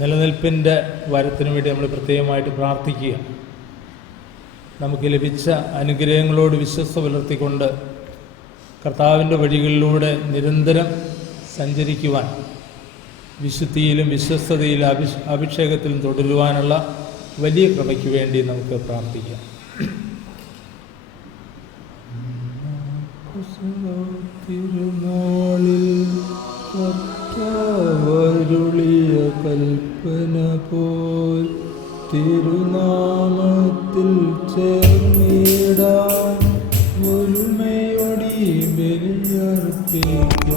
നിലനിൽപ്പിൻ്റെ വരത്തിനു വേണ്ടി നമ്മൾ പ്രത്യേകമായിട്ട് പ്രാർത്ഥിക്കുക. നമുക്ക് ലഭിച്ച അനുഗ്രഹങ്ങളോട് വിശ്വസ്ത പുലർത്തിക്കൊണ്ട് കർത്താവിൻ്റെ വഴികളിലൂടെ നിരന്തരം സഞ്ചരിക്കുവാൻ, വിശുദ്ധിയിലും വിശ്വസ്തതയിലും അഭിഷേകത്തിലും തുടരുവാനുള്ള വലിയ കൃപയ്ക്ക് വേണ്ടി നമുക്ക് പ്രാർത്ഥിക്കാം. തിരുനാളിൽ കർത്താവരുളിയ കൽപ്പന പോൽ തിരുനാമത്തിൽ ചേർന്നിടാൻ ഒരുമയോടെ ബലിയർപ്പിക്കാം.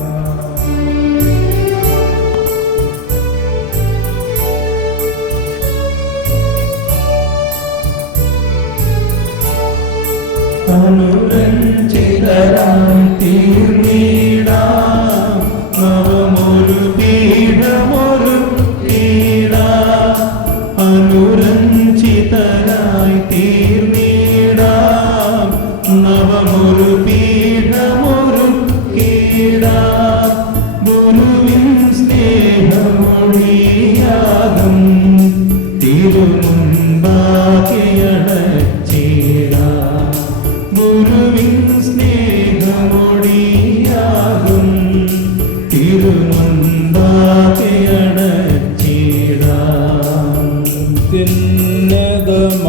അനുരഞ്ജിതരാം തീർന്നിടാം നവമൊരു പീഠമൊരു പീഠം. അനുരഞ്ജിതരായി തീർന്നിടാം നവമൊരു പീഠമൊരു പീഠം. ഗുരുവിൻ സ്നേഹമൊഴിയാകും തിരുമുൻപാകെയണച്ചിടാം. ഗുരുവിൻ സ്നേഹമൊഴിയാകും തിരുമുൻപാകെയണച്ചിടാം. തിന്നതമാം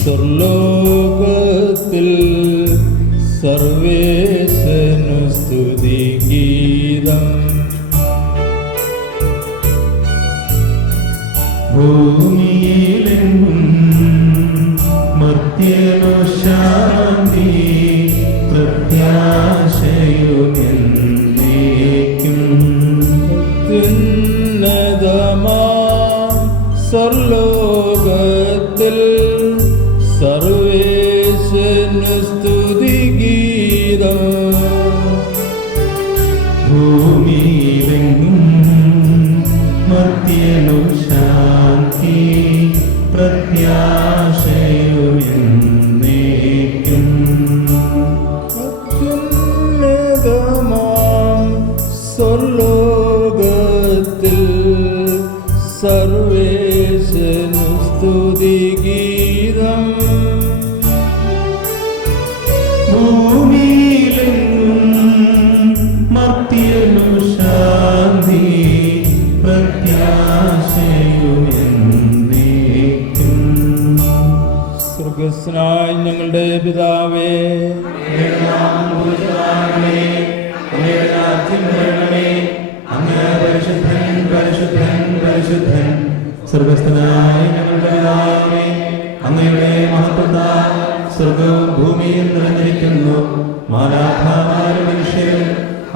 സ്വർലോകത്തിൽ സർവേശനു സ്തുതിഗീതം. ഭൂമിയിലെങ്ങും മർത്യനു ശാന്തി പ്രത്യാശയുമെന്നേക്കും. അത്യുന്നതമാം സ്വർലോകത്തിൽ സർവേശനു സ്തുതിഗീതം. ഭൂമിയിലെങ്ങും മർത്യനു ശാന്തി പ്രത്യാശയുമെന്നേക്കും. അത്യുന്നതമാം സ്വർലോകത്തിൽ സർവേശനു സ്തുതിഗീതം. ഭൂമിയിലെങ്ങും മർത്യനു ശാന്തി പ്രത്യാശയുമെന്നേക്കും. സ്വർഗ്ഗസ്ഥനായ ഞങ്ങളുടെ പിതാവേ, സ്വർഗസ്ഥനായ ഞങ്ങളുടെ പിതാവേ, അങ്ങയുടെ മഹത്വത്താൽ സ്വർഗവും ഭൂമിയും നിറഞ്ഞിരിക്കുന്നു. മാലാഖമാരും മനുഷ്യരും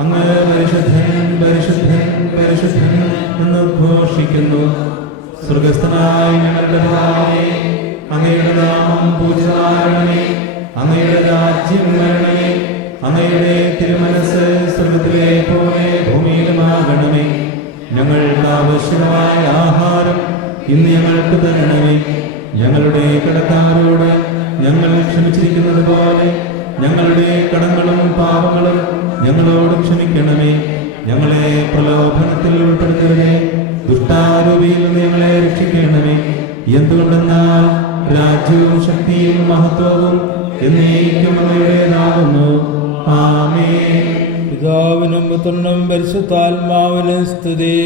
അങ്ങ് പരിശുദ്ധൻ പരിശുദ്ധൻ പരിശുദ്ധൻ എന്ന് ഘോഷിക്കുന്നു. സ്വർഗസ്ഥനായ ഞങ്ങളുടെ പിതാവേ, അങ്ങയുടെ നാമം പൂജിതമാകണമേ. അങ്ങയുടെ രാജ്യം വരണമേ. അങ്ങയുടെ തിരുമനസ്സ് സ്വർഗത്തിലെ പോലെ ഭൂമിയിലുമാകണമേ. ഞങ്ങൾക്ക് ആവശ്യമായ ആഹാരം ഇന്ന് ഞങ്ങൾക്ക് തരണമേ. ഞങ്ങളുടെ കടക്കാരോട് ഞങ്ങൾ ക്ഷമിച്ചിരിക്കുന്നത് പോലെ ഞങ്ങളുടെ കടങ്ങളും പാപങ്ങളും ഞങ്ങളോട് ക്ഷമിക്കണമേ. ഞങ്ങളെ പ്രലോഭനത്തിൽ ഉൾപ്പെടുത്തരുതേ, ദുഷ്ടാരൂപിയിൽ നിന്ന് ഞങ്ങളെ രക്ഷിക്കണമേ. എന്തുകൊണ്ടെന്നാൽ രാജ്യവും ശക്തിയും മഹത്വവും എന്നേക്കും അങ്ങയുടേതാകുന്നു. ആമേൻ. പിതാവിനും പുത്രനും പരിശുദ്ധാത്മാവിനും സ്തുതി.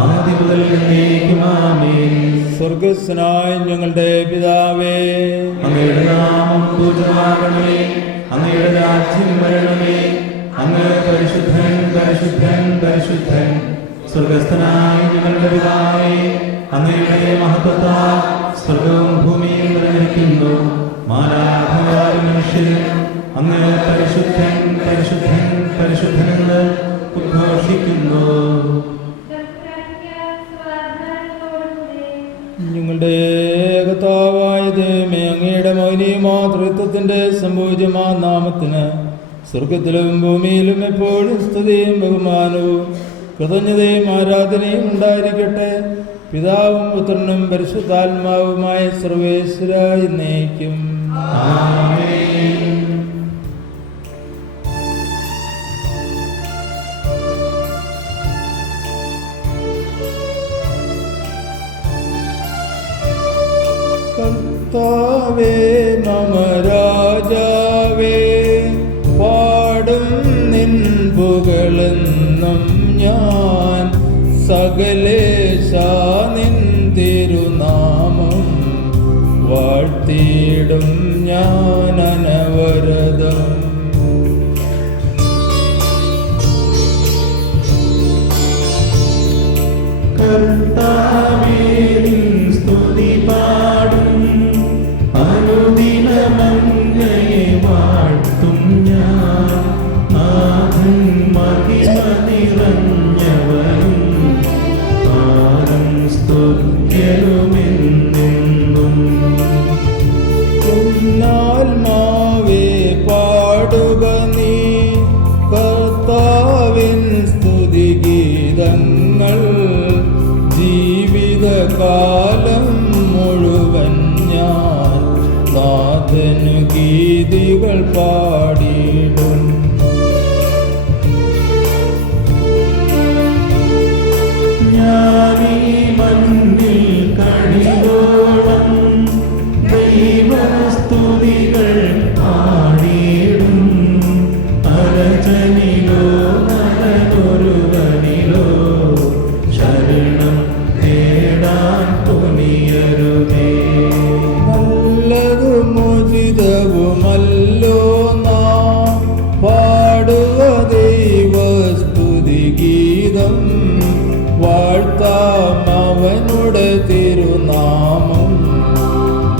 ആദ്യം മുതൽ എന്നേക്കും ആമേൻ. സ്വർഗ്ഗസ്ഥനായ ഞങ്ങളുടെ പിതാവേ, അങ്ങയുടെ നാമം പൂജിതമാകണമേ. അങ്ങയുടെ രാജ്യം വരണമേ. അങ്ങ് പരിശുദ്ധൻ പരിശുദ്ധൻ പരിശുദ്ധൻ. സ്വർഗസ്ഥനായ ഞങ്ങളുടെ പിതാവേ, അങ്ങയുടെ മഹത്വത്താൽ സ്വർഗവും ഭൂമിയും നിറഞ്ഞിരിക്കുന്നു. മാലാഖമാരും മനുഷ്യരും അങ്ങ് പരിശുദ്ധൻ പരിശുദ്ധൻ പരിശുദ്ധനെന്ന് ഉദ്ഘോഷിക്കുന്നു. ഞങ്ങളുടെ കർത്താവായ ദൈവമേ, അങ്ങയുടെ മൗനീയ മാതൃത്വത്തിന്റെ സംഭൂജ്യമാ നാമത്തിന് സ്വർഗത്തിലും ഭൂമിയിലും എപ്പോഴും സ്തുതിയും ബഹുമാനവും കൃതജ്ഞതയും ആരാധനയും ഉണ്ടായിരിക്കട്ടെ. പിതാവും പുത്രനും പരിശുദ്ധാത്മാവുമായ സർവേശ്വരായ എന്നേക്കും. ആമേൻ. കർത്താവേ മമ രാജാവേ, പാടും നിൻ പുകളെന്നും ഞാൻ. സകലേശാ നിൻ തിരുനാമം വാഴ്ത്തിയിടും ഞാൻ അനവരതം. കർത്താവേ നിൻ സ്തുതി പാടും, അനുദിനമങ്ങയെ വാഴ്ത്തും ഞാൻ. നാഥൻ മഹിമ നിറഞ്ഞവനും ആരും സ്തുത്യരുമെന്നെന്നും. ആത്മാവേ പാടുക നീ കർത്താവിൻ സ്തുതിഗീതങ്ങൾ. ജീവിതകാലം മുഴുവൻ ഞാൻ നാഥനു ഗീതികൾ പാടിയിടും. ഞാനീ മണ്ണിൽ കഴിയോളം ദൈവസ്തുതികൾ പാടിയിടും. അരജനിലോ നരനൊരുവനിലോ ശരണം തേടാൻ തുനിയരുതേ. നല്ലതും ഉചിതവുമല്ലോ നാം പാടുക ദൈവസ്തുതിഗീതം. വാഴ്ത്താം അവനുടെ തിരുനാമം.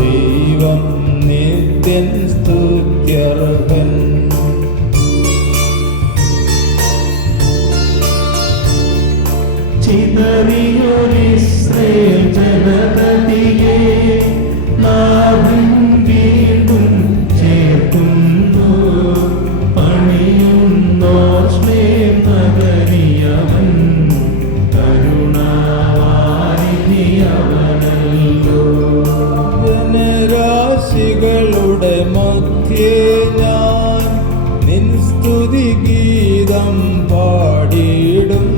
ദൈവം നിത്യൻ സ്തുത്യർഹൻ. ചിതറിയൊരിസ്രയേൽ ജനതതിയെ നാഥൻ വീണ്ടും ചേർക്കുന്നു. പണിയുന്നോർ ശ്ലേം നഗരിയവൻ കരുണാവാരിധിയവനല്ലോ. ജനരാശികളുടെ മധ്യേ ഞാൻ നിൻ സ്തുതിഗീതം പാടിയിടും.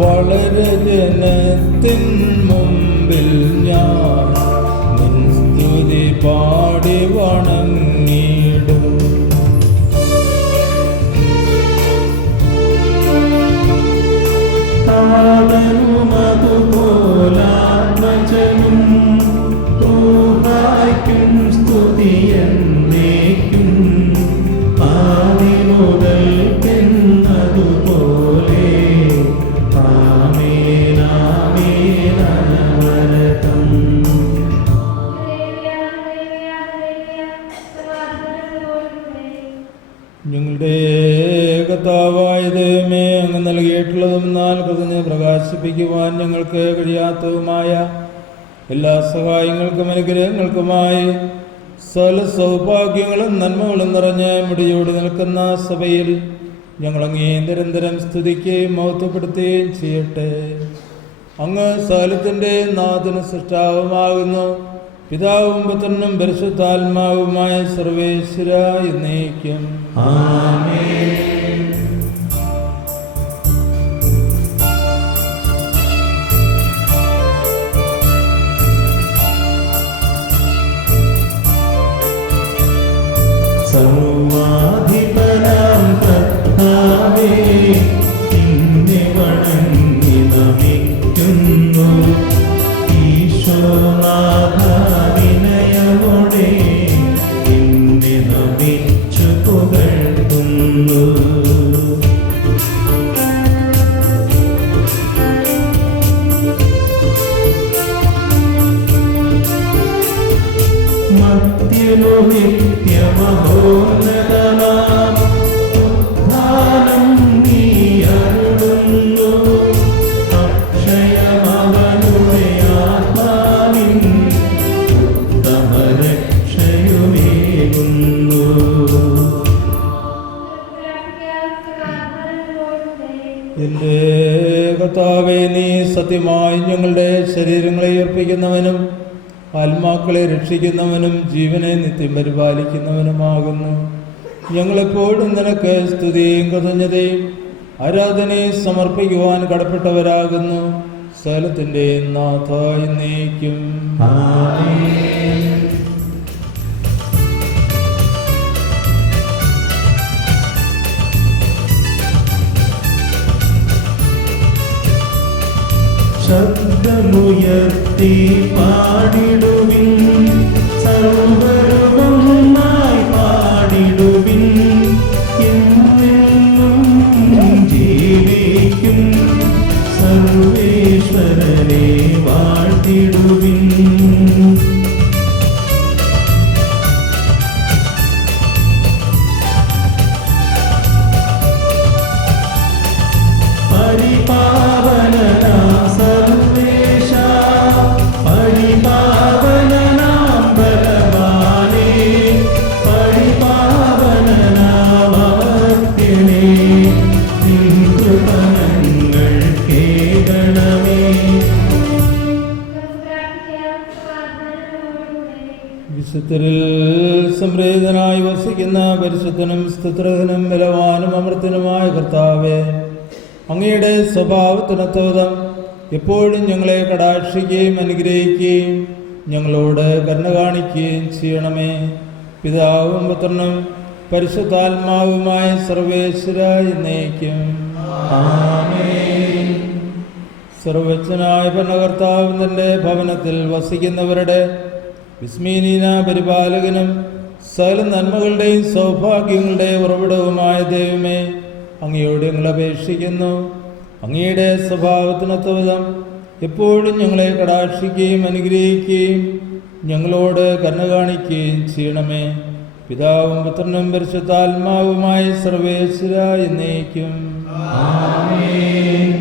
വളരെ ജനത്തിൻ മുമ്പിൽ ഞാൻ നിൻ സ്തുതി പാടി വണങ്ങിടും. താതനുമതുപോലാത്മജനും റൂഹായ്ക്കും സ്തുതിയെന്നേക്കും. ആദി മുതൽക്കെന്നതുപോലെ ആമേനാമേനവരതം. ഞങ്ങളുടെ കർത്താവായ ദൈവമേ, അങ്ങ് നൽകിയിട്ടുള്ളതും എന്നാൽ കൃതജ്ഞ പ്രകാശിപ്പിക്കുവാൻ ഞങ്ങൾക്ക് കഴിയാത്തതുമായ എല്ലാ സഹായങ്ങൾക്കും അനുഗ്രഹങ്ങൾക്കുമായി സകല സൗഭാഗ്യങ്ങളും നന്മകളും നിറഞ്ഞ് മുടിയോടി നിൽക്കുന്ന സഭയിൽ ഞങ്ങളങ്ങേ നിരന്തരം സ്തുതിക്കുകയും മഹത്വപ്പെടുത്തുകയും ചെയ്യട്ടെ. അങ്ങ് സകലത്തിൻ്റെ നാഥനും സൃഷ്ടാവുമാകുന്നു. പിതാവും പുത്രനും പരിശുദ്ധാത്മാവുമായ സർവേശ്വര എന്നേക്കും ആമേൻ. സർവാധിപനാം കർത്താവേ, നിന്നെ വണങ്ങി നമിക്കുന്നു. ഈശോനാഥ വിനയമോടെ നിന്നെ നമിച്ചു പുകഴ്ത്തുന്നു. മധ്യനു നിത്യമഹോന്നതനാം ഉദ്ധാനം നീ അരുളുന്നു. അക്ഷയമവനുടെ ആത്മാവിൻ ഉത്തമരക്ഷയുമേകുന്നു. എൻ്റെ കർത്താവേ, നീ സത്യമായി ഞങ്ങളുടെ ശരീരങ്ങളെ അർപ്പിക്കുന്നവനും ആത്മാക്കളെ രക്ഷിക്കുന്നവനും ജീവനെ നിത്യം പരിപാലിക്കുന്നവനുമാകുന്നു. ഞങ്ങളെപ്പോഴും നിനക്ക് സ്തുതിയും കൃതജ്ഞതയും ആരാധനയും സമർപ്പിക്കുവാൻ കടപ്പെട്ടവരാകുന്നു. സകലത്തിൻ്റെ നാഥ എന്നേക്കും ആമേൻ. ശബ്ദമുയർത്തി പാടിടുവിൻ, സർവ്വരുമൊന്നായി പാടിടുവിൻ. എന്നെന്നും ജീവിക്കും സർവേശ്വരനെ വാഴ്ത്തിടുവിൻ. പരിപാവനനാം സർവേശ, പരിപാവനനാം ബലവാനേ, പരിപാവനനാം അമർത്യനേ, നിൻ കൃപ ഞങ്ങൾ കേൾക്കണമേ. വിശുദ്ധരിൽ സംപ്രീതനായി വസിക്കുന്ന പരിശുദ്ധനും സ്തുത്രഹനും ബലവാനും അമർത്യനുമായ കർത്താവേ, അങ്ങയുടെ സ്വഭാവത്തിനൊത്തവിധം എപ്പോഴും ഞങ്ങളെ കടാക്ഷിക്കുകയും അനുഗ്രഹിക്കുകയും ഞങ്ങളോട് കരുണ കാണിക്കുകയും ചെയ്യണമേ. പിതാവും പുത്രനും പരിശുദ്ധാത്മാവുമായ സർവേശ്വര എന്നേക്കും ആമേൻ. സർവജ്ഞനായ ഭരണകർത്താവ് തന്റെ ഭവനത്തിൽ വസിക്കുന്നവരുടെ വിസ്മീനീന പരിപാലകനും സകല നന്മകളുടെയും സൗഭാഗ്യങ്ങളുടെയും ഉറവിടവുമായ ദൈവമേ, അങ്ങയോട് ഞങ്ങൾ അപേക്ഷിക്കുന്നു. അങ്ങയുടെ സ്വഭാവത്തിനൊത്തവിധം എപ്പോഴും ഞങ്ങളെ കടാക്ഷിക്കുകയും അനുഗ്രഹിക്കുകയും ഞങ്ങളോട് കരുണ കാണിക്കുകയും ചെയ്യണമേ. പിതാവും പുത്രനും പരിശുദ്ധാത്മാവുമായ സർവേശ്വര എന്നേക്കും ആമേൻ.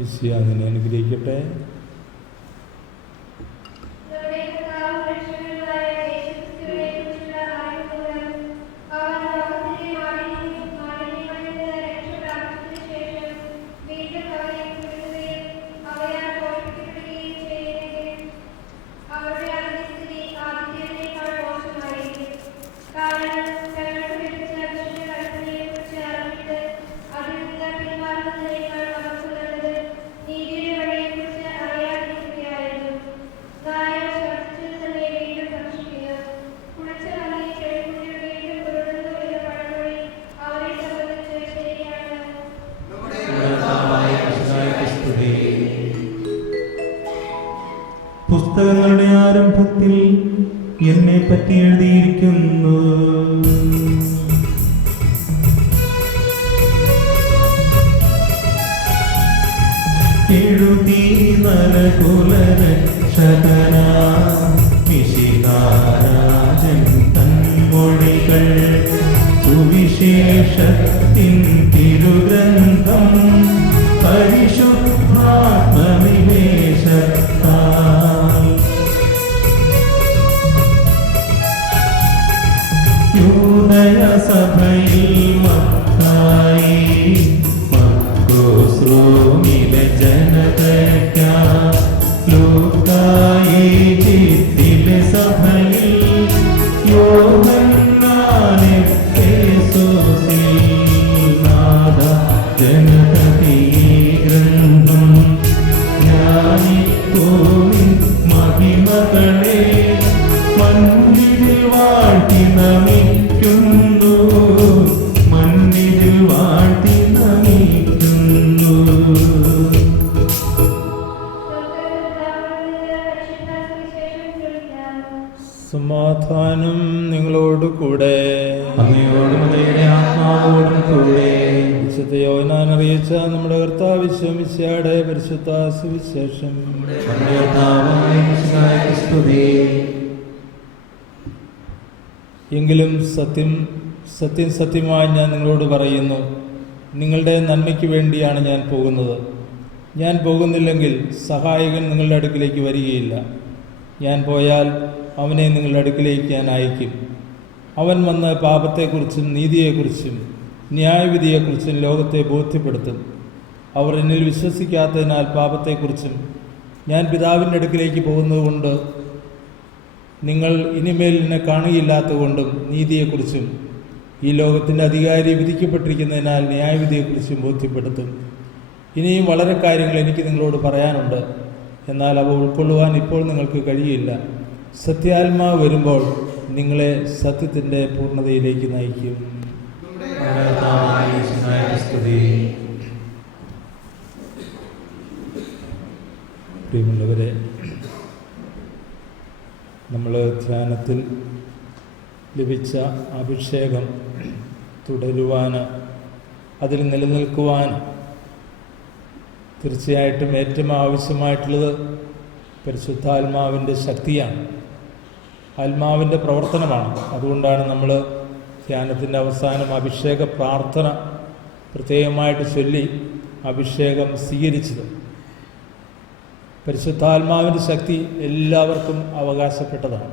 വിശ്വാസിനെ അനുഗ്രഹിക്കട്ടെ. പുസ്തകങ്ങളുടെ ആരംഭത്തിൽ എന്നെ പറ്റി എഴുതിയിരിക്കുന്നു. എഴുതി നരകുലരക്ഷകനാ മിശിഹാരാജൻ തൻമൊഴികൾ, സുവിശേഷത്തിൻ തിരുഗ്രന്ഥം പരിശുദ്ധാത്മനിവേശത്താൽ യൂദയ സഭയിൽ മത്തായി, മർക്കോസ് റോമിലെ ജനതയ്ക്കായി, ലൂക്കായി ഈജിപ്തിലെ സഭയിൽ, യോഹന്നാൻ എഫേസോസിൽ, നാഥ ജനതീ ഗ്രന്ഥം ജ്ഞാനിത്തോനിൻ മഹിമകളെ മണ്ണിൽ വാഴ്ത്തി നമിക്കുന്നു, മണ്ണിൽ വാഴ്ത്തി നമിക്കുന്നു. സമാധാനം നിങ്ങളോട് കൂടെ. അങ്ങയോടും അങ്ങയുടെ ആത്മാവോടും കൂടെ. വിശുദ്ധ യോഹന്നാൻ അറിയിച്ച നമ്മുടെ കർത്താവ് മിശിഹായുടെ പരിശുദ്ധ സുവിശേഷം. എങ്കിലും സത്യമായി ഞാൻ നിങ്ങളോട് പറയുന്നു, നിങ്ങളുടെ നന്മയ്ക്ക് വേണ്ടിയാണ് ഞാൻ പോകുന്നത്. ഞാൻ പോകുന്നില്ലെങ്കിൽ സഹായകൻ നിങ്ങളുടെ അടുക്കിലേക്ക് വരികയില്ല. ഞാൻ പോയാൽ അവനെ നിങ്ങളുടെ അടുക്കിലേക്ക് ഞാൻ അയക്കും. അവൻ വന്ന് പാപത്തെക്കുറിച്ചും നീതിയെക്കുറിച്ചും ന്യായവിധിയെക്കുറിച്ചും ലോകത്തെ ബോധ്യപ്പെടുത്തും. അവർ എന്നിൽ വിശ്വസിക്കാത്തതിനാൽ പാപത്തെക്കുറിച്ചും ഞാൻ പിതാവിൻ്റെ അടുക്കിലേക്ക് പോകുന്നതുകൊണ്ട് നിങ്ങൾ ഇനിമേൽ എന്നെ കാണുകയില്ലാത്തതുകൊണ്ടും നീതിയെക്കുറിച്ചും ഈ ലോകത്തിൻ്റെ അധികാരി വിധിക്കപ്പെട്ടിരിക്കുന്നതിനാൽ ന്യായവിധിയെക്കുറിച്ചും ബോധ്യപ്പെടുത്തും. ഇനിയും വളരെ കാര്യങ്ങൾ എനിക്ക് നിങ്ങളോട് പറയാനുണ്ട്, എന്നാൽ അവ ഉൾക്കൊള്ളുവാൻ ഇപ്പോൾ നിങ്ങൾക്ക് കഴിയില്ല. സത്യാത്മാവ് വരുമ്പോൾ നിങ്ങളെ സത്യത്തിൻ്റെ പൂർണ്ണതയിലേക്ക് നയിക്കും. പ്രിയമുള്ളവരെ, നമ്മൾ ധ്യാനത്തിൽ ലഭിച്ച അഭിഷേകം തുടരുവാൻ, അതിൽ നിലനിൽക്കുവാൻ തീർച്ചയായിട്ടും ഏറ്റവും ആവശ്യമായിട്ടുള്ളത് പരിശുദ്ധാത്മാവിൻ്റെ ശക്തിയാണ്, ആത്മാവിൻ്റെ പ്രവർത്തനമാണ്. അതുകൊണ്ടാണ് നമ്മൾ ധ്യാനത്തിൻ്റെ അവസാനം അഭിഷേക പ്രാർത്ഥന പ്രത്യേകമായിട്ട് ചൊല്ലി അഭിഷേകം സ്വീകരിച്ചത്. പരിശുദ്ധാത്മാവിൻ്റെ ശക്തി എല്ലാവർക്കും അവകാശപ്പെട്ടതാണ്.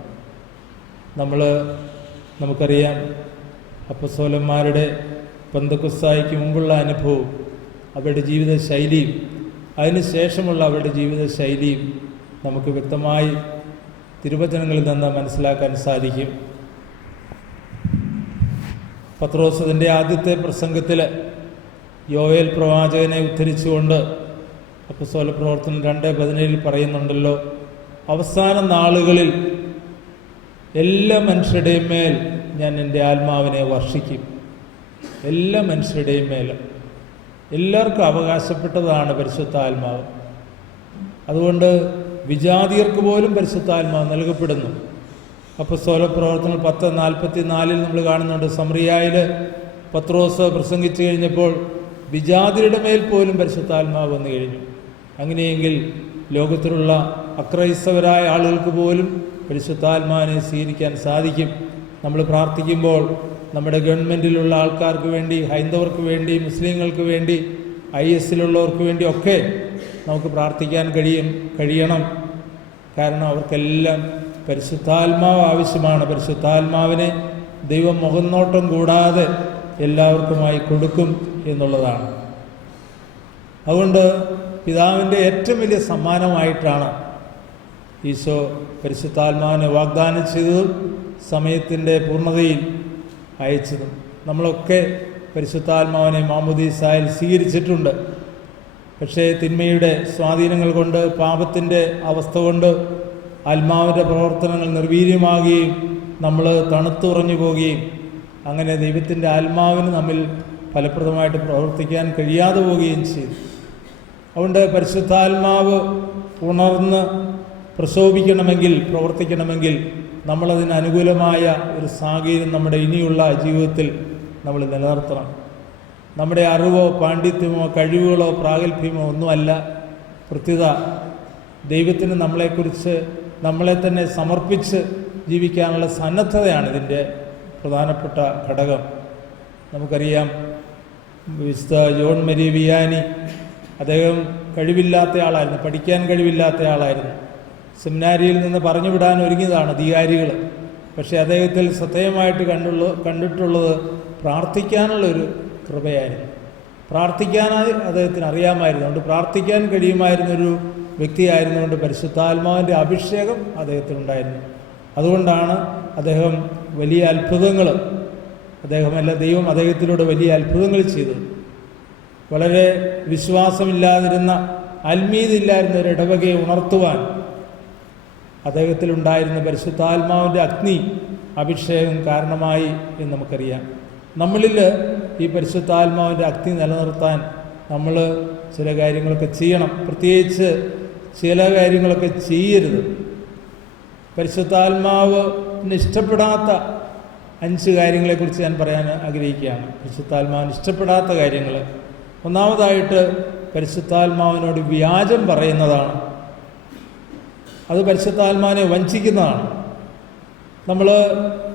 നമുക്കറിയാം, അപ്പോസ്തലന്മാരുടെ പെന്തക്കോസ്തായ്ക്ക് മുമ്പുള്ള അനുഭവവും അവരുടെ ജീവിത ശൈലിയും അതിനുശേഷമുള്ള അവരുടെ ജീവിത ശൈലിയും നമുക്ക് വ്യക്തമായി തിരുവചനങ്ങളിൽ നിന്ന് മനസ്സിലാക്കാൻ സാധിക്കും. പത്രോസ് തൻ്റെ ആദ്യത്തെ പ്രസംഗത്തിൽ യോയേൽ പ്രവാചകനെ ഉദ്ധരിച്ചുകൊണ്ട് അപ്പോസ്തല പ്രവർത്തനം 2:17 പറയുന്നുണ്ടല്ലോ, അവസാന നാളുകളിൽ എല്ലാ മനുഷ്യരുടെയും മേൽ ഞാൻ എൻ്റെ ആത്മാവിനെ വർഷിക്കും. എല്ലാ മനുഷ്യരുടെയും മേൽ, എല്ലാവർക്കും അവകാശപ്പെട്ടതാണ് പരിശുദ്ധാത്മാവ്. അതുകൊണ്ട് വിജാതിയർക്ക് പോലും പരിശുദ്ധാത്മാവ് നൽകപ്പെടുന്നു. അപ്പോസ്തല പ്രവർത്തനം 10:44 നമ്മൾ കാണുന്നുണ്ട്, സമറിയായിൽ പത്രോസ് പ്രസംഗിച്ചു കഴിഞ്ഞപ്പോൾ വിജാതിയുടെ മേൽ പോലും പരിശുദ്ധാത്മാവ് വന്നു കഴിഞ്ഞു. അങ്ങനെയെങ്കിൽ ലോകത്തിലുള്ള അക്രൈസ്തവരായ ആളുകൾക്ക് പോലും പരിശുദ്ധാത്മാവിനെ സ്വീകരിക്കാൻ സാധിക്കും. നമ്മൾ പ്രാർത്ഥിക്കുമ്പോൾ നമ്മുടെ ഗവൺമെൻറ്റിലുള്ള ആൾക്കാർക്ക് വേണ്ടി, ഹൈന്ദവർക്ക് വേണ്ടി, മുസ്ലിങ്ങൾക്ക് വേണ്ടി, IS-ലുള്ളവർക്ക് വേണ്ടി ഒക്കെ നമുക്ക് പ്രാർത്ഥിക്കാൻ കഴിയണം. കാരണം അവർക്കെല്ലാം പരിശുദ്ധാത്മാവ് ആവശ്യമാണ്. പരിശുദ്ധാത്മാവിനെ ദൈവം മുഖംനോട്ടം കൂടാതെ എല്ലാവർക്കുമായി കൊടുക്കും എന്നുള്ളതാണ്. അതുകൊണ്ട് പിതാവിൻ്റെ ഏറ്റവും വലിയ സമ്മാനമായിട്ടാണ് ഈശോ പരിശുദ്ധാത്മാവിനെ വാഗ്ദാനം ചെയ്തതും സമയത്തിൻ്റെ പൂർണ്ണതയിൽ അയച്ചതും. നമ്മളൊക്കെ പരിശുദ്ധാത്മാവിനെ മാമോദീസായിൽ സ്വീകരിച്ചിട്ടുണ്ട്. പക്ഷേ തിന്മയുടെ സ്വാധീനങ്ങൾ കൊണ്ട്, പാപത്തിൻ്റെ അവസ്ഥ കൊണ്ട് ആത്മാവിൻ്റെ പ്രവർത്തനങ്ങൾ നിർവീര്യമാകുകയും നമ്മൾ തണുത്തുറഞ്ഞു പോവുകയും അങ്ങനെ ദൈവത്തിൻ്റെ ആത്മാവിന് നമ്മിൽ ഫലപ്രദമായിട്ട് പ്രവർത്തിക്കാൻ കഴിയാതെ പോവുകയും ചെയ്തു. അതുകൊണ്ട് പരിശുദ്ധാത്മാവ് ഉണർന്ന് പ്രശോഭിക്കണമെങ്കിൽ, പ്രവർത്തിക്കണമെങ്കിൽ നമ്മളതിന് അനുകൂലമായ ഒരു സാഹചര്യം നമ്മുടെ ഇനിയുള്ള ജീവിതത്തിൽ നമ്മൾ നിലനിർത്തണം. നമ്മുടെ അറിവോ പാണ്ഡിത്യമോ കഴിവുകളോ പ്രാഗൽഭ്യമോ ഒന്നുമല്ല പ്രത്യുത ദൈവത്തിന് നമ്മളെ തന്നെ സമർപ്പിച്ച് ജീവിക്കാനുള്ള സന്നദ്ധതയാണ് ഇതിൻ്റെ പ്രധാനപ്പെട്ട ഘടകം. നമുക്കറിയാം, വിശുദ്ധ ജോൺ മരിയ വിയാനി, അദ്ദേഹം കഴിവില്ലാത്ത ആളായിരുന്നു, പഠിക്കാൻ കഴിവില്ലാത്ത ആളായിരുന്നു. സെമിനാരിയിൽ നിന്ന് പറഞ്ഞു വിടാൻ ഒരുങ്ങിയതാണ് അധികാരികൾ. പക്ഷേ അദ്ദേഹത്തിൽ സത്യമായിട്ട് കണ്ടിട്ടുള്ളത് പ്രാർത്ഥിക്കാനുള്ളൊരു കൃപയായിരുന്നു. പ്രാർത്ഥിക്കാനായി അദ്ദേഹത്തിന് അറിയാമായിരുന്നു. അതുകൊണ്ട് പ്രാർത്ഥിക്കാൻ കഴിയുമായിരുന്നൊരു വ്യക്തിയായിരുന്നുകൊണ്ട് പരിശുദ്ധാത്മാവിൻ്റെ അഭിഷേകം അദ്ദേഹത്തിനുണ്ടായിരുന്നു. അതുകൊണ്ടാണ് അദ്ദേഹം വലിയ അത്ഭുതങ്ങൾ, ദൈവം അദ്ദേഹത്തിലൂടെ വലിയ അത്ഭുതങ്ങൾ ചെയ്തത്. വളരെ വിശ്വാസമില്ലാതിരുന്ന, ആത്മീയതയില്ലായിരുന്ന ഒരു ഇടവകയെ ഉണർത്തുവാൻ അദ്ദേഹത്തിലുണ്ടായിരുന്ന പരിശുദ്ധാത്മാവിൻ്റെ അഗ്നി അഭിഷേകം കാരണമായി എന്ന് നമുക്കറിയാം. നമ്മളിൽ ഈ പരിശുദ്ധാത്മാവിൻ്റെ അഗ്നി നിലനിർത്താൻ നമ്മൾ ചില കാര്യങ്ങളൊക്കെ ചെയ്യണം. പ്രത്യേകിച്ച് ചില കാര്യങ്ങളൊക്കെ ചെയ്യരുത്. പരിശുദ്ധാത്മാവിന് ഇഷ്ടപ്പെടാത്ത 5 കാര്യങ്ങളെക്കുറിച്ച് ഞാൻ പറയാൻ ആഗ്രഹിക്കുകയാണ്. പരിശുദ്ധാത്മാവിന് ഇഷ്ടപ്പെടാത്ത കാര്യങ്ങൾ. ഒന്നാമതായിട്ട് പരിശുദ്ധാത്മാവിനോട് വ്യാജം പറയുന്നതാണ്. അത് പരിശുദ്ധാത്മാവിനെ വഞ്ചിക്കുന്നതാണ്. നമ്മൾ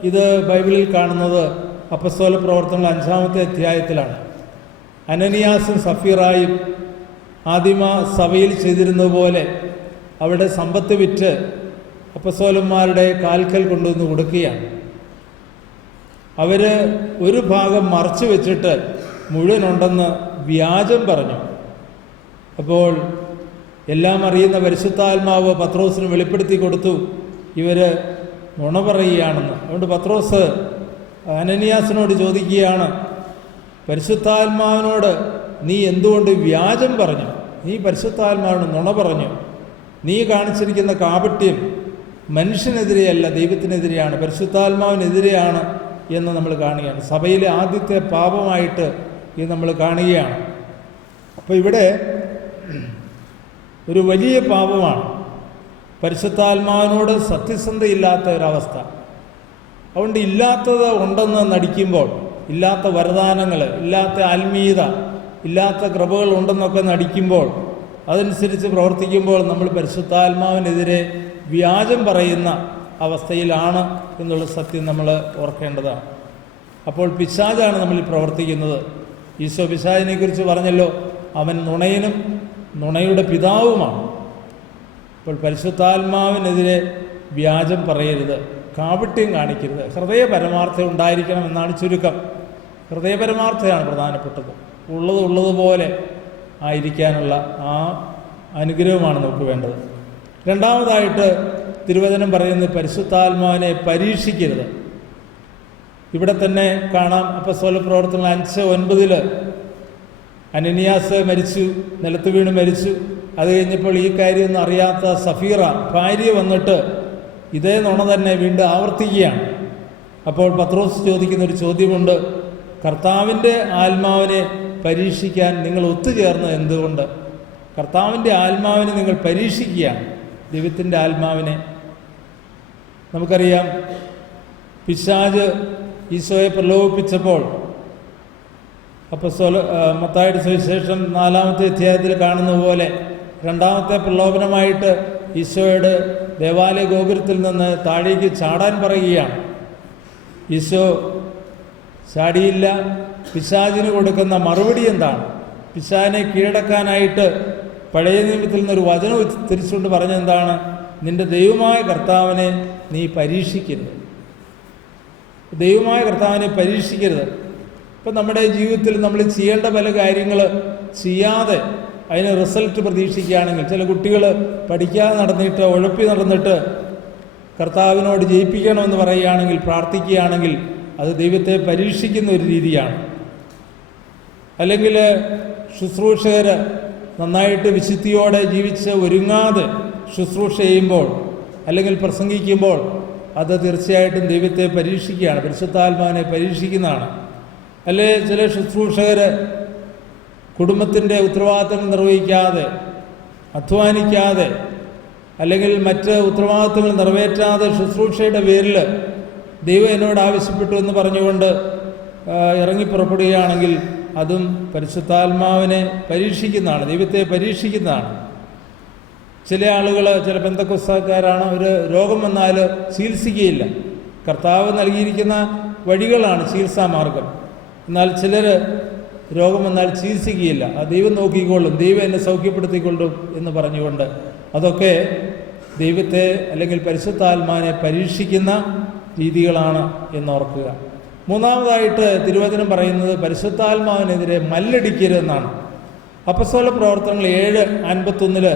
ഇത് ബൈബിളിൽ കാണുന്നത് അപ്പസ്തോല പ്രവർത്തനങ്ങൾ 5-ാമത്തെ അധ്യായത്തിലാണ്. അനനിയാസും സഫീറായും ആദിമ സഭയിൽ ചെയ്തിരുന്നത് പോലെ അവിടെ സമ്പത്ത് വിറ്റ് അപ്പസ്തോലന്മാരുടെ കാൽക്കൽ കൊണ്ടുവന്ന് കൊടുക്കുകയാണ്. അവർ ഒരു ഭാഗം മറച്ചു വെച്ചിട്ട് മുഴുവനുണ്ടെന്ന് വ്യാജം പറഞ്ഞു. അപ്പോൾ എല്ലാം അറിയുന്ന പരിശുദ്ധാത്മാവ് പത്രോസിന് വെളിപ്പെടുത്തി കൊടുത്തു, ഇവർ നുണ പറയുകയാണെന്ന്. അതുകൊണ്ട് പത്രോസ് അനനിയാസിനോട് ചോദിക്കുകയാണ്, പരിശുദ്ധാത്മാവിനോട് നീ എന്തുകൊണ്ട് വ്യാജം പറഞ്ഞു? നീ പരിശുദ്ധാത്മാവിന് നുണ പറഞ്ഞു. നീ കാണിച്ചിരിക്കുന്ന കാപട്യം മനുഷ്യനെതിരെയല്ല, ദൈവത്തിനെതിരെയാണ്, പരിശുദ്ധാത്മാവിനെതിരെയാണ് എന്ന് നമ്മൾ കാണുകയാണ്. സഭയിലെ ആദ്യത്തെ പാപമായിട്ട് ഇത് നമ്മൾ കാണുകയാണ്. അപ്പോൾ ഇവിടെ ഒരു വലിയ പാപമാണ് പരിശുദ്ധാത്മാവിനോട് സത്യസന്ധയില്ലാത്ത ഒരവസ്ഥ. അതുകൊണ്ട് ഇല്ലാത്തത് ഉണ്ടെന്ന് നടിക്കുമ്പോൾ, ഇല്ലാത്ത വരദാനങ്ങൾ, ഇല്ലാത്ത ആത്മീയത, ഇല്ലാത്ത കൃപകൾ ഉണ്ടെന്നൊക്കെ നടിക്കുമ്പോൾ, അതനുസരിച്ച് പ്രവർത്തിക്കുമ്പോൾ നമ്മൾ പരിശുദ്ധാത്മാവിനെതിരെ വ്യാജം പറയുന്ന അവസ്ഥയിലാണ് എന്നുള്ള സത്യം നമ്മൾ ഓർക്കേണ്ടതാണ്. അപ്പോൾ പിശാചാണ് നമ്മളിൽ പ്രവർത്തിക്കുന്നത്. ഈശോ പിശാചിനെ കുറിച്ച് പറഞ്ഞല്ലോ, അവൻ നുണയനും നുണയുടെ പിതാവുമാണ്. അപ്പോൾ പരിശുദ്ധാത്മാവിനെതിരെ വ്യാജം പറയരുത്, കാപട്യം കാണിക്കരുത്. ഹൃദയപരമാർത്ഥം ഉണ്ടായിരിക്കണം എന്നാണ് ചുരുക്കം. ഹൃദയപരമാർത്ഥമാണ് പ്രധാനപ്പെട്ടത്. ഉള്ളതുപോലെ ആയിരിക്കാനുള്ള ആ അനുഗ്രഹമാണ് നമുക്ക് വേണ്ടത്. രണ്ടാമതായിട്ട് തിരുവചനം പറയുന്നത് പരിശുദ്ധാത്മാവിനെ പരീക്ഷിക്കരുത്. ഇവിടെ തന്നെ കാണാം അപ്പോസ്തല പ്രവർത്തനങ്ങൾ 5:9 അനനിയാസ് മരിച്ചു, നിലത്ത് വീണ് മരിച്ചു. അത് കഴിഞ്ഞപ്പോൾ ഈ കാര്യമൊന്നും അറിയാത്ത സഫീറ ഭാര്യ വന്നിട്ട് ഇതേ നുണ തന്നെ വീണ്ടും ആവർത്തിക്കുകയാണ്. അപ്പോൾ പത്രോസ് ചോദിക്കുന്നൊരു ചോദ്യമുണ്ട്, കർത്താവിൻ്റെ ആത്മാവിനെ പരീക്ഷിക്കാൻ നിങ്ങൾ ഒത്തുചേർന്നത് എന്തുകൊണ്ട്? കർത്താവിൻ്റെ ആത്മാവിനെ നിങ്ങൾ പരീക്ഷിക്കുകയാണ്, ദൈവത്തിൻ്റെ ആത്മാവിനെ. നമുക്കറിയാം, പിശാച് ഈശോയെ പ്രലോഭിപ്പിച്ചപ്പോൾ മത്തായിയുടെ സുവിശേഷം 4-ാമത്തെ അധ്യായത്തിൽ കാണുന്ന പോലെ രണ്ടാമത്തെ പ്രലോഭനമായിട്ട് ഈശോയുടെ ദേവാലയ ഗോപുരത്തിൽ നിന്ന് താഴേക്ക് ചാടാൻ പറയുകയാണ്. ഈശോ ചാടിയില്ല. പിശാചിന് കൊടുക്കുന്ന മറുപടി എന്താണ്? പിശാചിനെ കീഴടക്കാനായിട്ട് പഴയ നിയമത്തിൽ നിന്നൊരു വചനം തിരിച്ചുകൊണ്ട് പറഞ്ഞെന്താണ്? നിന്റെ ദൈവമായ കർത്താവിനെ നീ പരീക്ഷിക്കരുത്. ദൈവമായ കർത്താവിനെ പരീക്ഷിക്കരുത്. ഇപ്പം നമ്മുടെ ജീവിതത്തിൽ നമ്മൾ ചെയ്യേണ്ട പല കാര്യങ്ങൾ ചെയ്യാതെ അതിന് റിസൾട്ട് പ്രതീക്ഷിക്കുകയാണെങ്കിൽ, ചില കുട്ടികൾ പഠിക്കാതെ നടന്നിട്ട് ഉഴപ്പി നടന്നിട്ട് കർത്താവിനോട് ജയിപ്പിക്കണമെന്ന് പറയുകയാണെങ്കിൽ, പ്രാർത്ഥിക്കുകയാണെങ്കിൽ അത് ദൈവത്തെ പരീക്ഷിക്കുന്ന ഒരു രീതിയാണ്. അല്ലെങ്കിൽ ശുശ്രൂഷകർ നന്നായിട്ട് വിശുദ്ധിയോടെ ജീവിച്ച് ഒരുങ്ങാതെ ശുശ്രൂഷ ചെയ്യുമ്പോൾ അല്ലെങ്കിൽ പ്രസംഗിക്കുമ്പോൾ അത് തീർച്ചയായിട്ടും ദൈവത്തെ പരീക്ഷിക്കുകയാണ്, പരിശുദ്ധാത്മാവിനെ പരീക്ഷിക്കുന്നതാണ്. അല്ലെ ചില ശുശ്രൂഷകർ കുടുംബത്തിൻ്റെ ഉത്തരവാദിത്തങ്ങൾ നിർവഹിക്കാതെ, അധ്വാനിക്കാതെ, അല്ലെങ്കിൽ മറ്റ് ഉത്തരവാദിത്തങ്ങൾ നിറവേറ്റാതെ ശുശ്രൂഷയുടെ പേരിൽ ദൈവം എന്നോട് ആവശ്യപ്പെട്ടു എന്ന് പറഞ്ഞുകൊണ്ട് ഇറങ്ങിപ്പുറപ്പെടുകയാണെങ്കിൽ അതും പരിശുദ്ധാത്മാവിനെ പരീക്ഷിക്കുന്നതാണ്, ദൈവത്തെ പരീക്ഷിക്കുന്നതാണ്. ചില ആളുകൾ, ചില പെന്തക്കോസ്തക്കാരാണ്, അവർ രോഗം വന്നാൽ ചികിത്സിക്കുകയില്ല. കർത്താവ് നൽകിയിരിക്കുന്ന വഴികളാണ് ചികിത്സാമാർഗം. എന്നാൽ ചിലർ രോഗം വന്നാൽ ചികിത്സിക്കുകയില്ല. അത് ദൈവം നോക്കിക്കൊള്ളും, ദൈവം എന്നെ സൗഖ്യപ്പെടുത്തിക്കൊള്ളും എന്ന് പറഞ്ഞുകൊണ്ട് അതൊക്കെ ദൈവത്തെ അല്ലെങ്കിൽ പരിശുദ്ധാത്മാവിനെ പരീക്ഷിക്കുന്ന രീതികളാണ് എന്നോർക്കുക. മൂന്നാമതായിട്ട് തിരുവചനം പറയുന്നത് പരിശുദ്ധാത്മാവിനെതിരെ മല്ലടിക്കരുതെന്നാണ്. അപ്പോസ്തല പ്രവർത്തനങ്ങൾ 7:51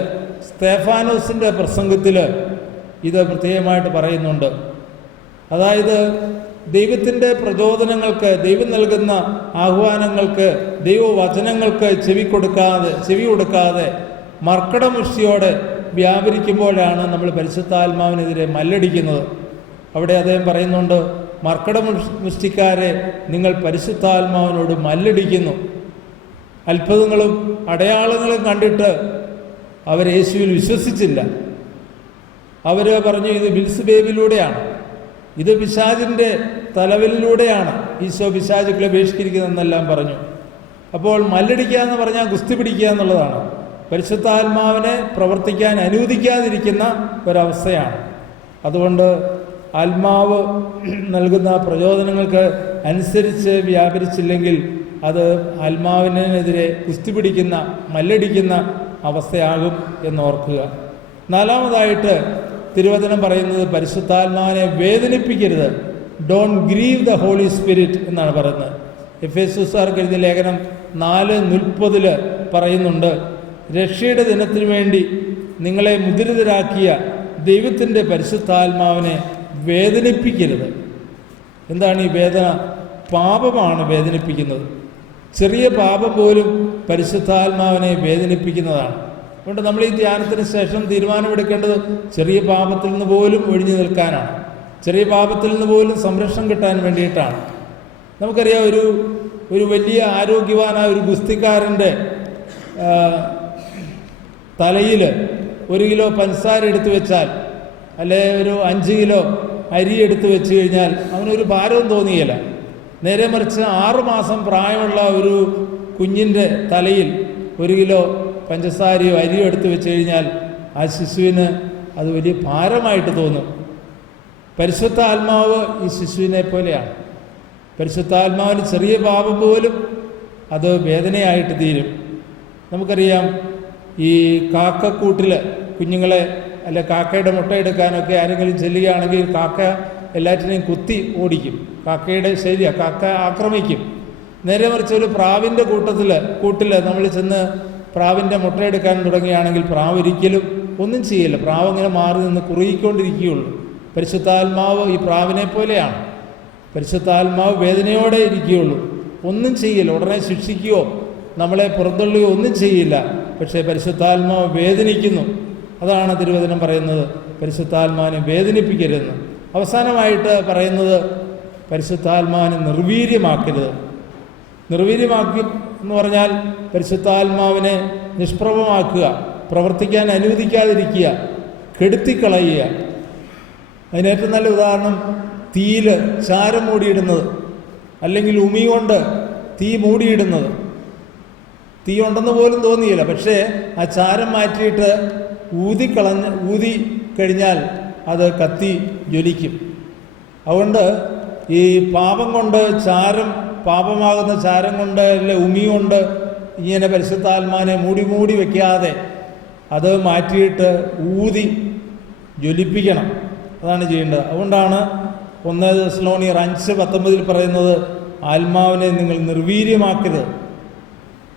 സ്തെഫാനോസിൻ്റെ പ്രസംഗത്തിൽ ഇത് പ്രത്യേകമായിട്ട് പറയുന്നുണ്ട്. അതായത് ദൈവത്തിൻ്റെ പ്രചോദനങ്ങൾക്ക്, ദൈവം നൽകുന്ന ആഹ്വാനങ്ങൾക്ക്, ദൈവവചനങ്ങൾക്ക് ചെവി കൊടുക്കാതെ മർക്കടമുഷ്ടിയോടെ വ്യാപരിക്കുമ്പോഴാണ് നമ്മൾ പരിശുദ്ധാത്മാവിനെതിരെ മല്ലടിക്കുന്നത്. അവിടെ അദ്ദേഹം പറയുന്നുണ്ട്, മർക്കടമുഷ്ടിക്കാരെ നിങ്ങൾ പരിശുദ്ധാത്മാവിനോട് മല്ലടിക്കുന്നു. അത്ഭുതങ്ങളും അടയാളങ്ങളും കണ്ടിട്ട് അവർ യേശുവിൽ വിശ്വസിച്ചില്ല. അവർ പറഞ്ഞു ഇത് ബിൽസ്ബേബിലൂടെയാണ്, ഇത് പിശാചിൻ്റെ തലവലിലൂടെയാണ് ഈശോ പിശാചുക്കളെ ബഹിഷ്കരിക്കുന്നതെന്നെല്ലാം പറഞ്ഞു. അപ്പോൾ മല്ലടിക്കുക എന്ന് പറഞ്ഞാൽ ഗുസ്തി പിടിക്കുക എന്നുള്ളതാണ്. പരിശുദ്ധാത്മാവിനെ പ്രവർത്തിക്കാൻ അനുവദിക്കാതിരിക്കുന്ന ഒരവസ്ഥയാണ്. അതുകൊണ്ട് ആത്മാവ് നൽകുന്ന പ്രചോദനങ്ങൾക്ക് അനുസരിച്ച് വ്യാപരിച്ചില്ലെങ്കിൽ അത് ആത്മാവിനെതിരെ ഗുസ്തി പിടിക്കുന്ന, മല്ലടിക്കുന്ന അവസ്ഥയാകും എന്നോർക്കുക. നാലാമതായിട്ട് തിരുവചനം പറയുന്നത് പരിശുദ്ധാത്മാവിനെ വേദനിപ്പിക്കരുത്. Don't grieve the holy spirit എന്നാണ് പറയുന്നത്. എഫേസ്യർക്കാർക്ക് എഴുതിയ ലേഖനം 4:30 പറയുന്നുണ്ട്, രക്ഷയുടെ ദിനത്തിനു വേണ്ടി നിങ്ങളെ മുദ്രിതരാക്കിയ ദൈവത്തിൻ്റെ പരിശുദ്ധാത്മാവിനെ വേദനിപ്പിക്കരുത്. എന്താണ് ഈ വേദന? പാപമാണ് വേദനിപ്പിക്കുന്നത്. ചെറിയ പാപം പോലും പരിശുദ്ധാത്മാവിനെ വേദനിപ്പിക്കുന്നതാണ്. അതുകൊണ്ട് നമ്മൾ ഈ ധ്യാനത്തിന് ശേഷം തീരുമാനമെടുക്കേണ്ടത് ചെറിയ പാപത്തിൽ നിന്ന് പോലും ഒഴിഞ്ഞു നിൽക്കാനാണ്. ചെറിയ പാപത്തിൽ നിന്ന് പോലും സംരക്ഷണം കിട്ടാൻ വേണ്ടിയിട്ടാണ്. നമുക്കറിയാം, ഒരു വലിയ ആരോഗ്യവാനായ ഒരു ഗുസ്തിക്കാരൻ്റെ തലയിൽ 1 കിലോ പഞ്ചസാര എടുത്തു വെച്ചാൽ, അല്ലെ ഒരു 5 കിലോ അരി എടുത്തു വെച്ച് കഴിഞ്ഞാൽ അവനൊരു ഭാരവും തോന്നിയില്ല. നേരെ മറിച്ച് 6 മാസം പ്രായമുള്ള ഒരു കുഞ്ഞിൻ്റെ തലയിൽ 1 കിലോ പഞ്ചസാരയോ അരിയോ എടുത്തു വെച്ച് കഴിഞ്ഞാൽ ആ ശിശുവിന് അത് വലിയ ഭാരമായിട്ട് തോന്നും. പരിശുദ്ധാത്മാവ് ഈ ശിശുവിനെ പോലെയാണ്. പരിശുദ്ധാത്മാവിന് ചെറിയ പാപം പോലും അത് വേദനയായിട്ട് തീരും. നമുക്കറിയാം, ഈ കാക്കക്കൂട്ടിൽ കുഞ്ഞുങ്ങളെ അല്ലെ കാക്കയുടെ മുട്ടയെടുക്കാനൊക്കെ ആരെങ്കിലും ചെല്ലുകയാണെങ്കിൽ കാക്ക എല്ലാറ്റിനെയും കുത്തി ഓടിക്കും. കാക്കയുടെ ശൈലിയാണ്, കാക്ക ആക്രമിക്കും. നേരെ മറിച്ച് ഒരു പ്രാവിൻ്റെ കൂട്ടിൽ നമ്മൾ ചെന്ന് പ്രാവിൻ്റെ മുട്ടയെടുക്കാൻ തുടങ്ങുകയാണെങ്കിൽ പ്രാവ് ഒരിക്കലും ഒന്നും ചെയ്യില്ല. പ്രാവ് ഇങ്ങനെ മാറി നിന്ന് കുറുകിക്കൊണ്ടിരിക്കുകയുള്ളൂ. പരിശുദ്ധാത്മാവ് ഈ പ്രാവിനെ പോലെയാണ്. പരിശുദ്ധാത്മാവ് വേദനയോടെ ഇരിക്കുകയുള്ളൂ, ഒന്നും ചെയ്യില്ല. ഉടനെ ശിക്ഷിക്കുകയോ നമ്മളെ പുറന്തള്ളുകയോ ഒന്നും ചെയ്യില്ല. പക്ഷേ പരിശുദ്ധാത്മാവ് വേദനിക്കുന്നു. അതാണ് തിരുവചനം പറയുന്നത്, പരിശുദ്ധാത്മാവിനെ വേദനിപ്പിക്കരുതെന്ന്. അവസാനമായിട്ട് പറയുന്നത് പരിശുദ്ധാത്മാവിനെ നിർവീര്യമാക്കരുത്. നിർവീര്യമാക്കി എന്ന് പറഞ്ഞാൽ പരിശുദ്ധാത്മാവിനെ നിഷ്പ്രഭമാക്കുക, പ്രവർത്തിക്കാൻ അനുവദിക്കാതിരിക്കുക, കെടുത്തിക്കളയുക. അതിനേറ്റവും നല്ല ഉദാഹരണം തീയിൽ ചാരം മൂടിയിടുന്നത്, അല്ലെങ്കിൽ ഉമി കൊണ്ട് തീ മൂടിയിടുന്നത്. തീ ഉണ്ടെന്ന് പോലും തോന്നിയില്ല, പക്ഷേ ആ ചാരം മാറ്റിയിട്ട് ഊതി കഴിഞ്ഞാൽ അത് കത്തി ജ്വലിക്കും. അതുകൊണ്ട് ഈ പാപം കൊണ്ട് പാപമാകുന്ന ചാരം കൊണ്ട് അല്ലെ ഉമി കൊണ്ട് ഇങ്ങനെ പരിശുദ്ധാത്മാവിനെ മൂടി വെക്കാതെ അത് മാറ്റിയിട്ട് ഊതി ജ്വലിപ്പിക്കണം. അതാണ് ചെയ്യേണ്ടത്. അതുകൊണ്ടാണ് 1 തെസ്സലോനിയർ 5:19 പറയുന്നത്, ആത്മാവിനെ നിങ്ങൾ നിർവീര്യമാക്കരുത്.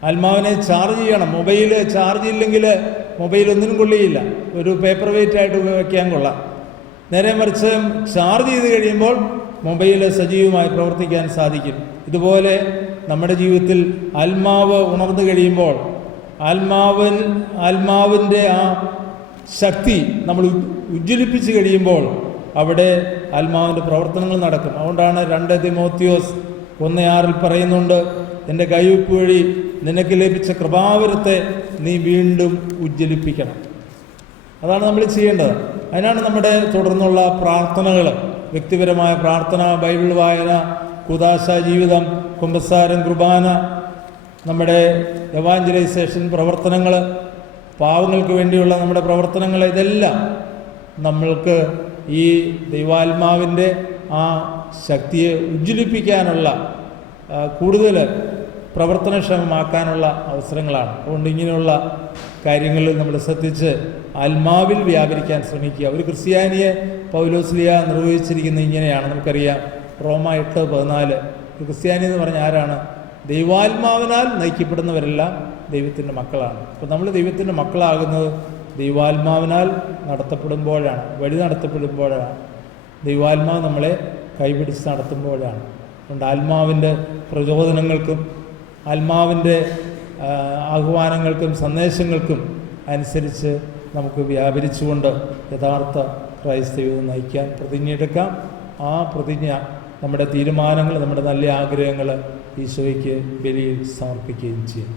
ആത്മാവിനെ ചാർജ് ചെയ്യണം. മൊബൈൽ ചാർജ് ഇല്ലെങ്കിൽ മൊബൈൽ ഒന്നിനും കൊള്ളിയില്ല, ഒരു പേപ്പർ വെയിറ്റ് ആയിട്ട് ഉപയോഗിക്കാൻ കൊള്ളാം. നേരെ മറിച്ച് ചാർജ് ചെയ്ത് കഴിയുമ്പോൾ മൊബൈൽ സജീവമായി പ്രവർത്തിക്കാൻ സാധിക്കും. ഇതുപോലെ നമ്മുടെ ജീവിതത്തിൽ ആത്മാവ് ഉണർന്നു കഴിയുമ്പോൾ ആത്മാവിൻ്റെ ആ ശക്തി നമ്മൾ ഉജ്ജ്വലിപ്പിച്ച് കഴിയുമ്പോൾ അവിടെ ആത്മാവിൻ്റെ പ്രവർത്തനങ്ങൾ നടക്കും. അതുകൊണ്ടാണ് 2 തിമോത്തിയോസ് 1:6 പറയുന്നുണ്ട്, എൻ്റെ കൈവയ്പ് വഴി നിനക്ക് ലഭിച്ച കൃപാവരത്തെ നീ വീണ്ടും ഉജ്ജ്വലിപ്പിക്കണം. അതാണ് നമ്മൾ ചെയ്യേണ്ടത്. അതിനാണ് നമ്മുടെ തുടർന്നുള്ള പ്രാർത്ഥനകൾ, വ്യക്തിപരമായ പ്രാർത്ഥന, ബൈബിൾ വായന, കൂദാശ ജീവിതം, കുമ്പസാരം, കുർബാന, നമ്മുടെ എവാഞ്ചലൈസേഷൻ പ്രവർത്തനങ്ങൾ, പാവങ്ങൾക്ക് വേണ്ടിയുള്ള നമ്മുടെ പ്രവർത്തനങ്ങൾ, ഇതെല്ലാം നമ്മൾക്ക് ഈ ദൈവാത്മാവിൻ്റെ ആ ശക്തിയെ ഉജ്ജ്വലിപ്പിക്കാനുള്ള, കൂടുതൽ പ്രവർത്തനക്ഷമമാക്കാനുള്ള അവസരങ്ങളാണ്. അതുകൊണ്ട് ഇങ്ങനെയുള്ള കാര്യങ്ങളിൽ നമ്മൾ ശ്രദ്ധിച്ച് ആത്മാവിൽ വ്യാപരിക്കാൻ ശ്രമിക്കുക. ഒരു ക്രിസ്ത്യാനിയെ പൗലോസ്ലിയ നിർവഹിച്ചിരിക്കുന്നത് ഇങ്ങനെയാണ്. നമുക്കറിയാം, റോമ 8:14. ഒരു ക്രിസ്ത്യാനി എന്ന് പറഞ്ഞാൽ ആരാണ്? ദൈവാത്മാവിനാൽ നയിക്കപ്പെടുന്നവരെല്ലാം ദൈവത്തിൻ്റെ മക്കളാണ്. അപ്പോൾ നമ്മൾ ദൈവത്തിൻ്റെ മക്കളാകുന്നത് ദൈവാത്മാവിനാൽ നടത്തപ്പെടുമ്പോഴാണ്, വഴി നടത്തപ്പെടുമ്പോഴാണ്, ദൈവാത്മാവ് നമ്മളെ കൈപിടിച്ച് നടത്തുമ്പോഴാണ്. അതുകൊണ്ട് ആത്മാവിൻ്റെ പ്രചോദനങ്ങൾക്കും ആത്മാവിൻ്റെ ആഹ്വാനങ്ങൾക്കും സന്ദേശങ്ങൾക്കും അനുസരിച്ച് നമുക്ക് വ്യാപരിച്ചുകൊണ്ട് യഥാർത്ഥ ക്രൈസ്തവം നയിക്കാൻ പ്രതിജ്ഞയെടുക്കാം. ആ പ്രതിജ്ഞ, നമ്മുടെ തീരുമാനങ്ങൾ, നമ്മുടെ നല്ല ആഗ്രഹങ്ങൾ ഈശോയ്ക്ക് ബലിയിൽ സമർപ്പിക്കുകയും ചെയ്യും.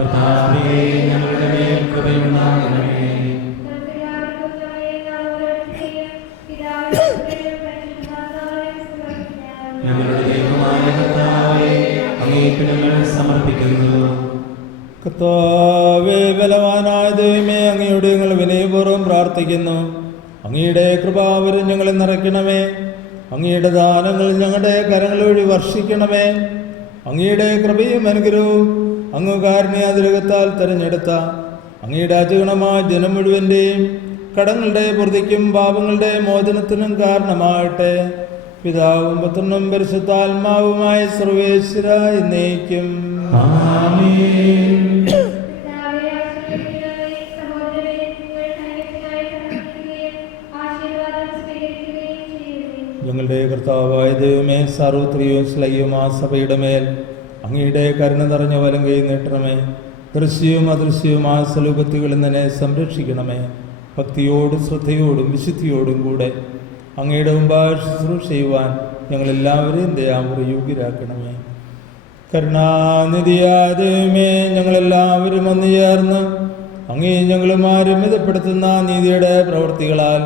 കർത്താവേ, ഞങ്ങളുടെ മേൽ കൃപയുണ്ടാകണമേ. ഞങ്ങളുടെ ദൈവമായ കർത്താവേ, അങ്ങേക്ക് ഞങ്ങൾ സമർപ്പിക്കുന്നു. കർത്താവേ, ബലവാനായ ദൈവമേ, അങ്ങയുടെ ഞങ്ങൾ വിനയപൂർവ്വം പ്രാർത്ഥിക്കുന്നു. അങ്ങയുടെ കൃപാവരം ഞങ്ങളെ നിറയ്ക്കണമേ. അങ്ങയുടെ ദാനങ്ങൾ ഞങ്ങളുടെ കരങ്ങൾ വഴി വർഷിക്കണമേ. അങ്ങയുടെ കൃപയും അനുഗ്രഹവും അങ്ങ് കാരുണ്യാതിരകത്താൽ തിരഞ്ഞെടുത്ത അങ്ങയുടെ അജഗണമായ ജനം മുഴുവൻ്റെയും കടങ്ങളുടെ പൂർത്തിക്കും പാപങ്ങളുടെ മോചനത്തിനും കാരണമാകട്ടെ. പിതാവും പുത്രനും പരിശുദ്ധാത്മാവുമായ സർവേശ്വര എന്നേക്കും. ആമേൻ. ഞങ്ങളുടെ കർത്താവായ ദൈവമേ, സാർവത്രികവും ശ്ലൈയും ആ സഭയുടെ മേൽ അങ്ങയുടെ കരുണ നിറഞ്ഞ വലം കൈ നീട്ടണമേ. ദൃശ്യവും അദൃശ്യവും ആ സ്വരൂപത്തികളിൽ നിന്നെ സംരക്ഷിക്കണമേ. ഭക്തിയോടും ശ്രദ്ധയോടും വിശുദ്ധിയോടും കൂടെ അങ്ങയുടെ മുമ്പാകെ ശുശ്രൂഷ ചെയ്യുവാൻ ഞങ്ങളെല്ലാവരെയും ദയാപൂർവ്വം യോഗ്യരാക്കണമേ. കരുണാനിധിയായ ദൈവമേ, ഞങ്ങളെല്ലാവരും ഒന്നു ചേർന്ന് അങ്ങേ ഞങ്ങളുമായി രമ്യതപ്പെടുത്തുന്ന നീതിയുടെ പ്രവൃത്തികളാൽ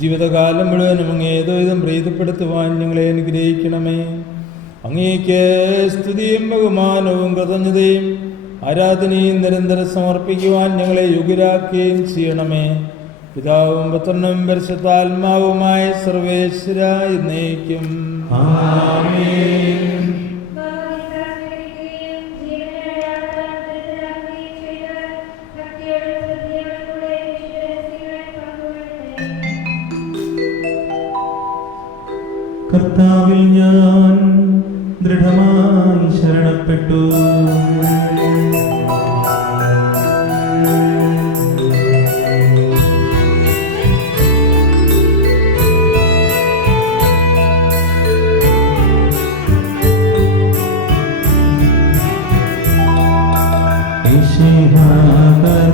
ജീവിതകാലം മുഴുവനും അങ്ങേ ദ്വൈതം പ്രീതിപ്പെടുത്തുവാൻ ഞങ്ങളെ അനുഗ്രഹിക്കണമേ. അങ്ങേക്ക് സ്തുതിയും ബഹുമാനവും കൃതജ്ഞതയും ആരാധനയും നിരന്തരം സമർപ്പിക്കുവാൻ ഞങ്ങളെ യോഗ്യരാക്കുകയും ചെയ്യണമേ. പിതാവും പുത്രനും പരിശുദ്ധാത്മാവുമായ സർവേശ്വര എന്നേക്കും. ആമേൻ. കർത്താവിൽ ഞാൻ ദൃഢമായി ശരണപ്പെട്ടു.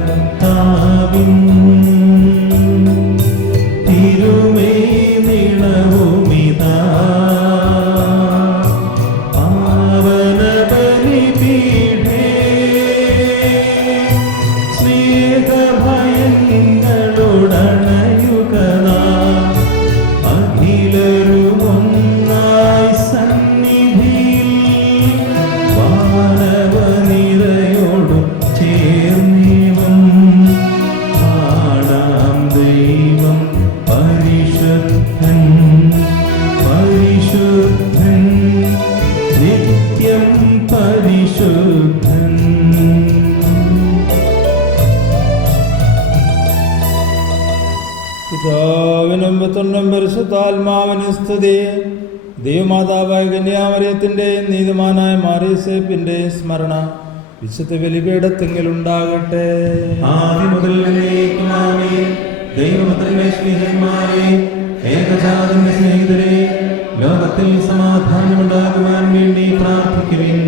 കർത്താവിൻ തിരുമേ നിളവുമിതാ പാവന ബലിപീഠേ സ്നേഹഭയങ്ങളുടണയുകനാ അഖിലരുമൊന്നായി സന്നിധിയിൽ വാനവനിരയോടും ചേർന്നിടും ആടാം ദൈവം പരിശുദ്ധൻ പരിശുദ്ധൻ നിത്യം പരിശുദ്ധൻ. പിതാവിനും പുത്രനും പരിശുദ്ധാത്മാവിനും സ്തുതി. ദൈവമാതാവായ കന്യാമറിയത്തിന്റെ നീതിമാനായ മാറിയോസേപ്പിന്റെ സ്മരണ വിശുദ്ധ ബലിപീഠത്തിങ്കലുണ്ടാകട്ടെ. ആദ്യം മുതൽ എന്നേക്കും ആമേൻ. ദൈവപുത്രന്റെ സ്നേഹിതന്മാരെ, ഏകജാതന്റെ സ്നേഹിതരെ, ലോകത്തിൽ സമാധാനമുണ്ടാകുവാൻ വേണ്ടി പ്രാർത്ഥിക്കുവിൻ.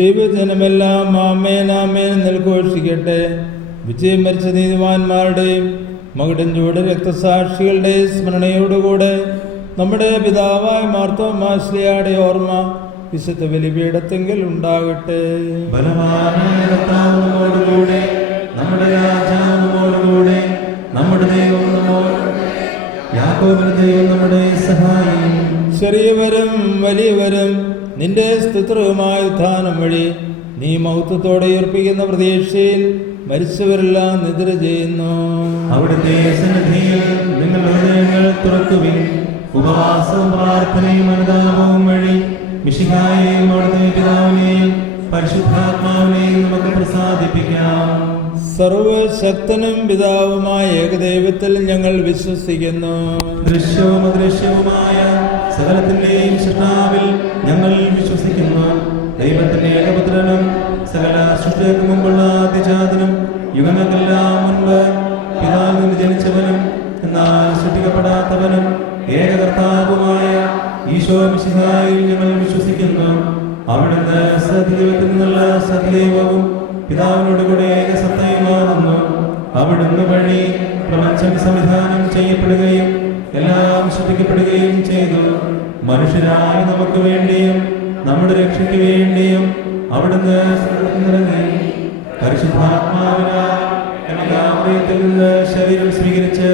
ദൈവജനമെല്ലാം ആമേൻ ആമേൻ നെൽഘോഷിക്കട്ടെ. വിജയം വരിച്ച നീതിമാന്മാരുടെയും മകുടം ചൂട് രക്തസാക്ഷികളുടെയും സ്മരണയോടുകൂടെ നമ്മുടെ പിതാവായ മാർത്തോമാശ്ലീഹായുടെ ഓർമ്മ വിശുദ്ധ ബലിപീഠത്തിങ്കൽ ഉണ്ടാകട്ടെ. ബലവാനായ കർത്താവ് നമ്മോടുകൂടെ, നമ്മുടെ രാജാവ് നമ്മോടുകൂടെ, നമ്മുടെ ദൈവം നമ്മോടുകൂടെ, യാക്കോബിന്റെ ദൈവം നമ്മുടെ സഹായം. ചെറിയവരും വലിയവരും നിന്റെ സ്തുത്രവുമായ ഉത്ഥാനം വഴി നീ മഹത്വത്തോടെ ഉയർപ്പിക്കുന്ന പ്രതീക്ഷയിൽ മരിച്ചവരെല്ലാം നിദ്ര ചെയ്യുന്നു. അവിടുത്തെ സന്നിധിയിൽ നിങ്ങളുടെ ഹൃദയങ്ങൾ തുറക്കുവിൻ. ഉപവാസവും പ്രാർത്ഥനയും അനുതാപവും വഴി മിശിഹായെയും അവിടുത്തെ പിതാവിനെയും പരിശുദ്ധാത്മാവിനെയും നമുക്ക് പ്രസാദിപ്പിക്കാം. സർവശക്തനും പിതാവുമായ ഏകദൈവത്തിൽ ഞങ്ങൾ വിശ്വസിക്കുന്നു. ദൃശ്യവും അദൃശ്യവുമായ സകലത്തിന്റെയും സൃഷ്ടാവിൽ ഞങ്ങൾ വിശ്വസിക്കുന്നു. ദൈവത്തിന്റെ ഏകപുത്രനും സകല സൃഷ്ടികൾക്ക് മുമ്പുള്ള ആദ്യജാതനും യുഗങ്ങൾക്കെല്ലാം മുൻപ് പിതാവിൽ നിന്ന് ജനിച്ചവനും എന്നാൽ സൃഷ്ടിക്കപ്പെടാത്തവനും ഏകകർത്താവുമായ ഈശോ മിശിഹായിൽ ഞങ്ങൾ വിശ്വസിക്കുന്നു. അവിടുന്ന് സത്യദൈവത്തിൽ നിന്നുള്ള സത്യദൈവവും പിതാവിനോട് കൂടെ ഏകസത്തയുമാകുന്നു. അവിടുന്ന് വഴി പ്രപഞ്ചം സംവിധാനം ചെയ്യപ്പെടുകയും എല്ലാം സൃഷ്ടിക്കപ്പെടുകയും ചെയ്തു. മനുഷ്യരായ നമുക്ക് വേണ്ടിയും നമ്മുടെ രക്ഷയ്ക്ക് വേണ്ടിയും അവിടുന്ന് സ്വർഗ്ഗത്തിൽ നിന്നിറങ്ങി പരിശുദ്ധാത്മാവിനാൽ കന്യകാമറിയത്തിൽ നിന്ന് ശരീരം സ്വീകരിച്ച്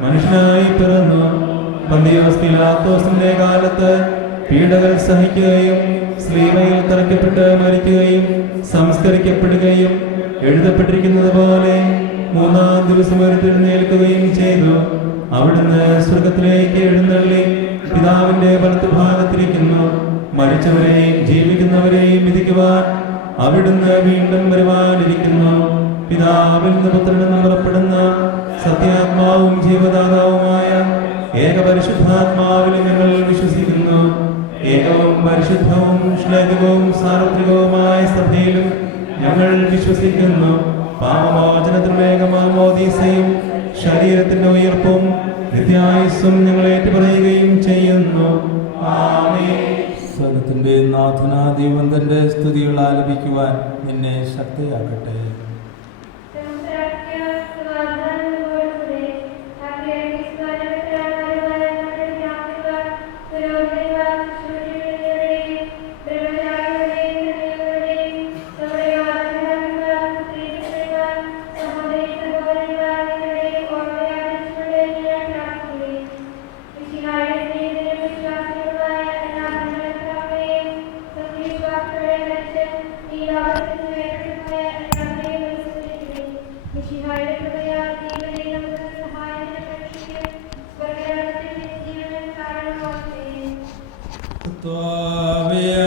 മനുഷ്യനായി പിറന്നു. പന്തിയോസ് പീലാത്തോസിന്റെ കാലത്ത് പീഡകൾ സഹിക്കുകയും സ്ലീവയിൽ തറയ്ക്കപ്പെട്ട് മരിക്കുകയും സംസ്കരിക്കപ്പെടുകയും എഴുതപ്പെട്ടിരിക്കുന്നത് പോലെ മൂന്നാം ദിവസം ഉയർത്തെഴുന്നേൽക്കുകയും ചെയ്തു. അവിടുന്ന് സ്വർഗത്തിലേക്ക് എഴുന്നള്ളി പിതാവിന്റെ വലത്തുഭാഗത്തിരിക്കുന്നു. മരിച്ചവരെയും ജീവിക്കുന്നവരെയും വിധിക്കുവാൻ അവിടുന്ന് വീണ്ടും വരുവാനിരിക്കുന്നു. പിതാവിൽ നിന്ന് പുത്രനിൽ നിന്ന് പുറപ്പെടുന്ന സത്യാത്മാവും ജീവദാതാവുമായ ഏകപരിശുദ്ധാത്മാവിൽ ഞങ്ങൾ വിശ്വസിക്കുന്നു. ഏകവും പരിശുദ്ധവും ശ്ലേകവും സാർവത്രികവുമായ സഭയിലും ഞങ്ങൾ വിശ്വസിക്കുന്നു. പാപമോചനത്തിനുള്ള മാമോദീസയും ശരീരത്തിന്റെ ഉയർപ്പും നിത്യായുസ്സും ഞങ്ങൾ ഏറ്റുപറയുകയും ചെയ്യുന്നു. ആമേൻ. സ്വരത്തിന്റെ നാഥനാ ദൈവം തന്റെ സ്തുതികൾ ആലപിക്കുവാൻ നിന്നെ ശക്തയാക്കട്ടെ.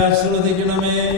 ആശ്രദിക്കണമേ.